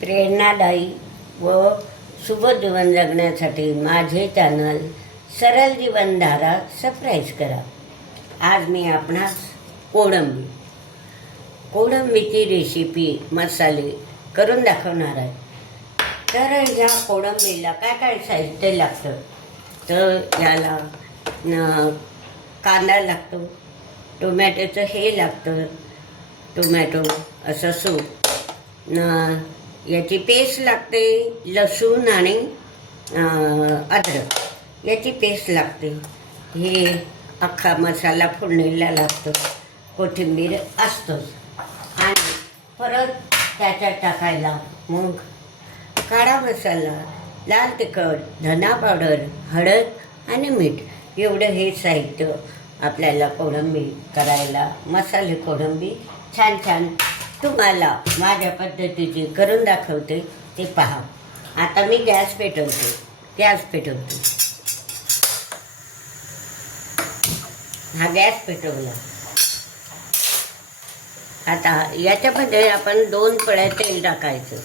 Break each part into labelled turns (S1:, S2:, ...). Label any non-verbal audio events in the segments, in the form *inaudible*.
S1: प्रेरणादायी व शुभ जीवन जगण्यासाठी माझे चॅनल सरळ जीवनधारा सबस्क्राईब करा. आज मी आपणास कोळंबी कोळंबीची रेसिपी मसाले करून दाखवणार आहे. तर ह्या कोळंबीला काय काय साहित्य लागतं? तर याला कांदा लागतो टोमॅटोचं हे लागतं टोमॅटो असं सूप न याची पेस्ट लागते लसूण आणि अद्रक. याची पेस्ट लागते. हे अख्खा मसाला फोडणीला लागतो. कोथिंबीर असतोच आणि परत त्याच्यात टाकायला मग काळा मसाला लाल तिखट धना पावडर हळद आणि मीठ. एवढं हे साहित्य आपल्याला कोळंबी करायला मसाले कोळंबी छान छान तुम्हाला माझ्या पद्धतीची करून दाखवते ते पहा. आता मी गॅस पेटवते गॅस पेटवते. हा गॅस पेटवला. आता याच्यामध्ये आपण दोन पळ्या तेल टाकायचं.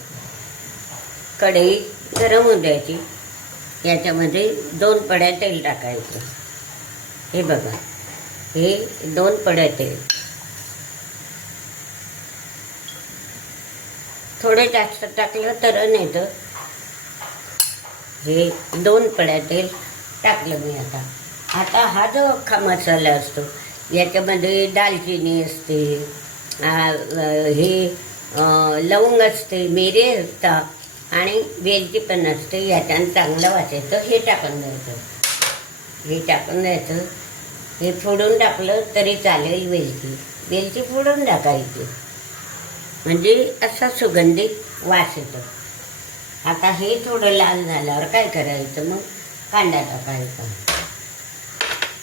S1: कढई गरम होऊ द्यायची. याच्यामध्ये दोन पड्या तेल टाकायचं. हे बघा. हे दोन पड्या तेल. थोडं जास्त टाकलं तर नाही हे दोन पड्या तेल टाकलं मी आता. आता हा जो अख्खा मसाला असतो याच्यामध्ये दालचिनी असते हे लवंग असते मिरे असतात आणि वेलची पण असते याच्यानं चांगलं वाचायचं हे टाकून द्यायचं. हे टाकून द्यायचं हे फोडून टाकलं तरी चालेल वेलची. वेलची फोडून टाकायची. म्हणजे असा सुगंधित वास येतो. आता हे थोडं लाल झाल्यावर काय करायचं मग? कांदा टाकायचा.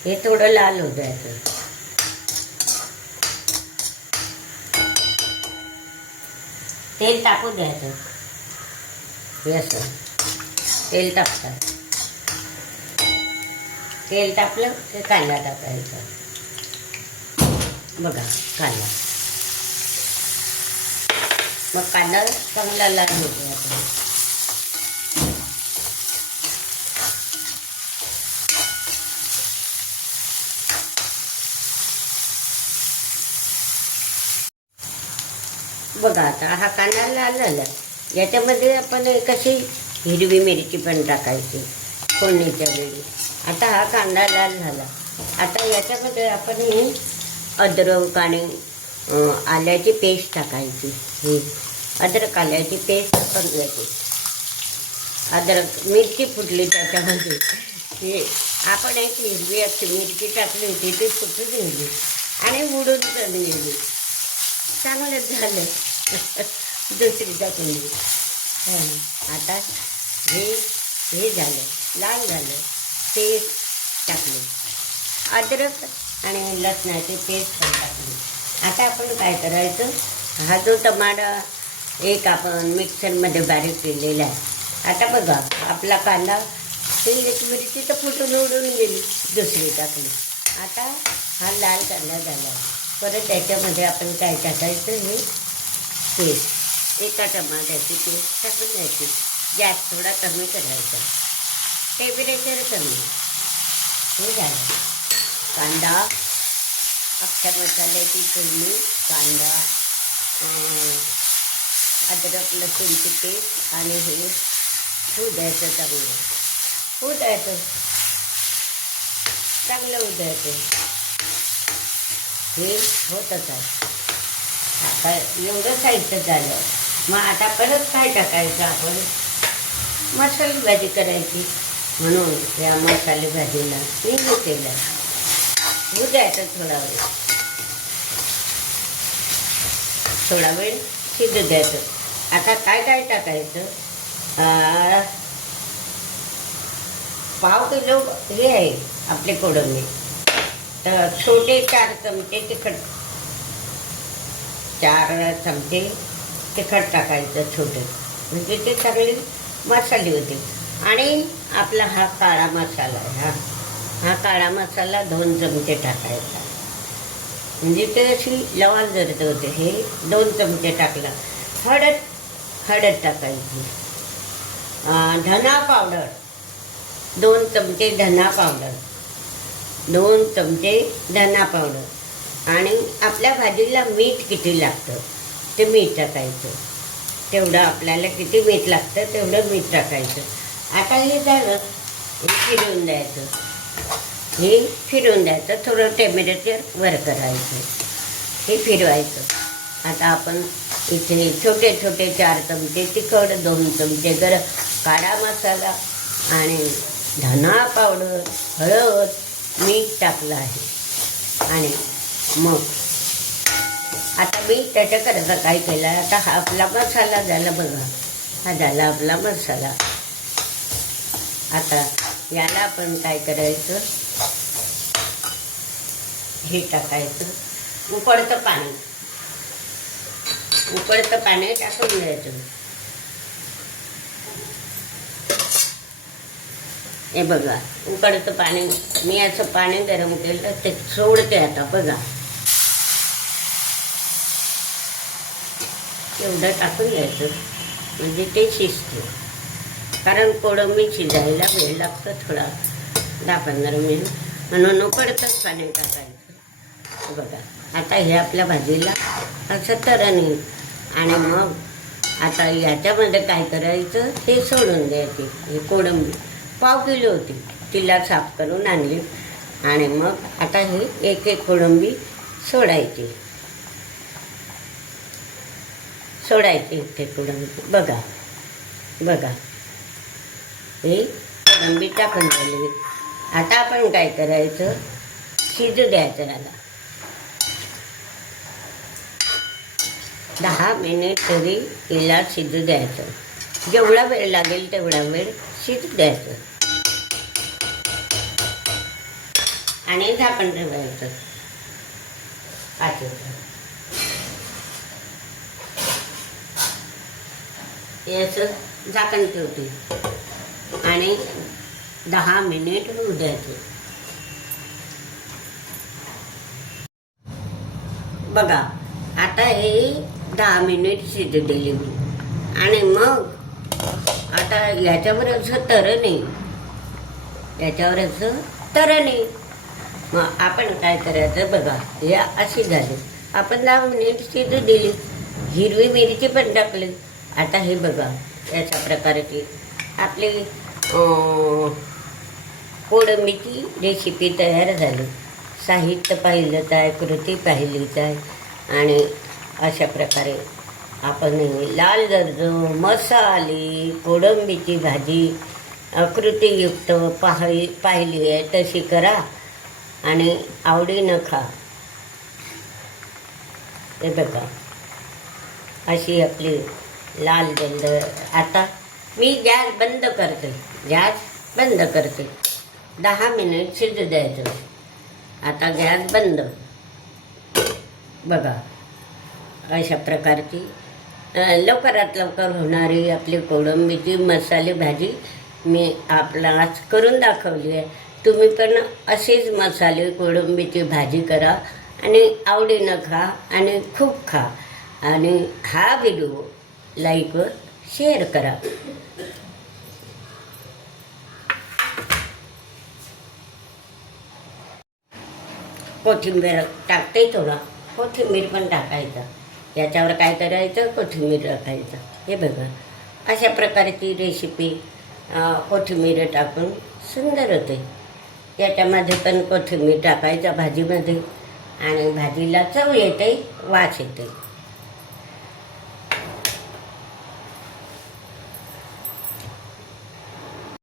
S1: हे थोडं लाल होऊ द्यायचं. तेल टाकू द्यायचं. हे असं. तेल टाकतात. तेल टाकलं ते कांदा टाकायचा. बघा कांदा. मग कांदा चांगला लाल होतो बघा आता हा कांदा लाल झाला. याच्यामध्ये आपण कशी हिरवी मिरची पण टाकायची फोडणीच्या वेळी. आता हा कांदा लाल झाला. आता याच्यामध्ये आपण ही अद्रक आणि आल्याची पेस्ट टाकायची. ही अद्रक आल्याची पेस्ट पण द्यायची अद्रक मिरची फुटली त्याच्यामध्ये. हे आपण एक हिरवी अशी मिरची टाकली होती ती फुटून गेली आणि उडून पण गेली. चांगलंच झालं. *laughs* दुसरी टाकून हो आता हे हे झालं. लाल झालं. ते टाकले. अद्रक आणि लसणाची पेस्ट पण टाकली. आता आपण काय करायचं? हा जो टमाटा एक आपण मिक्सरमध्ये बारीक केलेला आहे. आता बघा आपला कांदा ते मिरची तर फुटून उडून गेली दुसरी टाकली. आता हा लाल कांदा झाला परत त्याच्यामध्ये आपण काय टाकायचं हे? पेस्ट. एका टमाट्याची पेस्ट टाकून द्यायची. गॅस थोडा कमी करायचा. टेम्परेचर कमी. हे झालं. कांदा अख्ख्या मसाल्याची फोडणी कांदा अद्रक लसूणची पेस्ट आणि हे होऊ द्यायचं चांगलं. होऊ द्यायचं. चांगलं होऊ द्यायचं. हे होतच आहे. आता एवढं साहित्य झालं. मग आता परत काय टाकायचं आपण? मसाली भाजी करायची. म्हणून या मसाले भाजीला मी हे केलं. होऊ द्यायचं थोडा वेळ. थोडा वेळ शिजू द्यायचं आता काय काय टाकायचं? पाव किलो हे आहे आपले कोडंबी. तर छोटे चार चमचे तिखट. चार चमचे तिखट टाकायचं छोटे. म्हणजे ते सगळे मसाले होते आणि आपला हा काळा मसाला आहे हा. हा काळा मसाला दोन चमचे टाकायचा. म्हणजे ते अशी लवाल जरत होते. हे दोन चमचे टाकला. हळद हळद टाकायची. धना पावडर. दोन चमचे धना पावडर. दोन चमचे धना पावडर. आणि आपल्या भाजीला मीठ किती लागतं ते मीठ टाकायचं. तेवढं आपल्याला किती मीठ लागतं तेवढं मीठ टाकायचं. आता हे झालं हे फिरवून द्यायचं. हे फिरवून द्यायचं थोडं टेम्परेचर वर करायचं. हे फिरवायचं. आता आपण इथे छोटे छोटे चार चमचे तिखट दोन चमचे गरम काळा मसाला आणि धना पावडर हळद मीठ टाकलं आहे. आणि मग आता मी त्याच्याकरता काय केलं आता हा आपला मसाला झाला बघा. हा झाला आपला मसाला. आता याला आपण काय करायचं? हे टाकायचं. उकळतं पाणी. उकळतं पाणी टाकून द्यायचं हे बघा उकडतं पाणी मी असं पाणी गरम केलं ते सोडते आता बघा. एवढं टाकून द्यायचं म्हणजे ते शिजते. कारण कोळंबी शिजायला वेळ लागतो थोडा. दहा पंधरा मिनिट. म्हणून उकडतंच पाणी टाकायचं. बघा. आता हे आपल्या भाजीला असं तर आणि मग आता याच्यामध्ये काय करायचं हे सोडून द्यायचे. हे कोळंबी. पाव किलो होती. तिला साफ करून आणली. आणि मग आता हे एक एक कोळंबी सोडायची. सोडायची इथे कोळंबी. बघा. बघा. हे कोळंबी टाकून झाली आता आपण काय करायचं? शिजू द्यायचं याला. दहा मिनिट तरी हिला शिजू द्यायचं. जेवढा वेळ लागेल तेवढा वेळ शिजू द्यायचं. आणि झाकण ठेवायचं. पाच असं झाकण ठेवते. आणि दहा मिनिट होऊ द्यायचं. बघा आता हे दहा मिनिट शिजू दिली मी. आणि मग आता याच्यावर असं तरण. नाही याच्यावर असं तरण. नाही मग आपण काय करायचं बघा हे अशी झाली. आपण दहा मिनिट शिजू दिली. हिरवी मिरची पण टाकली. आता हे बघा याच्या प्रकारची आपली कोळंबीची रेसिपी तयार झाली. साहित्य पाहिलंच आहे कृती पाहिलीच आहे आणि अशा प्रकारे आपण लाल दर्ज मसाली कोळंबीची भाजी आकृतीयुक्त पाहि पाहिली आहे तशी करा आणि आवडीनं खा. हे बघा अशी आपली लाल गंध. आता मी गॅस बंद करते गॅस बंद करते. दहा मिनिट शिजू द्यायचं. आता गॅस बंद. बघा. अशा प्रकारची. लवकरात लवकर होणारी आपली कोळंबीची मसाले भाजी मी आपला आज करून दाखवली आहे. तुम्ही पण असेच मसाले कोळंबीची भाजी करा आणि आवडीनं खा आणि खूप खा. आणि हा व्हिडिओ लाईक व शेअर करा. कोथिंबीर टाकते थोडा. कोथिंबीर पण टाकायचं. याच्यावर काय करायचं कोथिंबीर टाकायचं. हे बघा. अशा प्रकारची रेसिपी कोथिंबीर टाकून सुंदर होते. याच्यामध्ये पण कोथिंबीर टाकायचं भाजीमध्ये आणि भाजीला चव येते वास येते.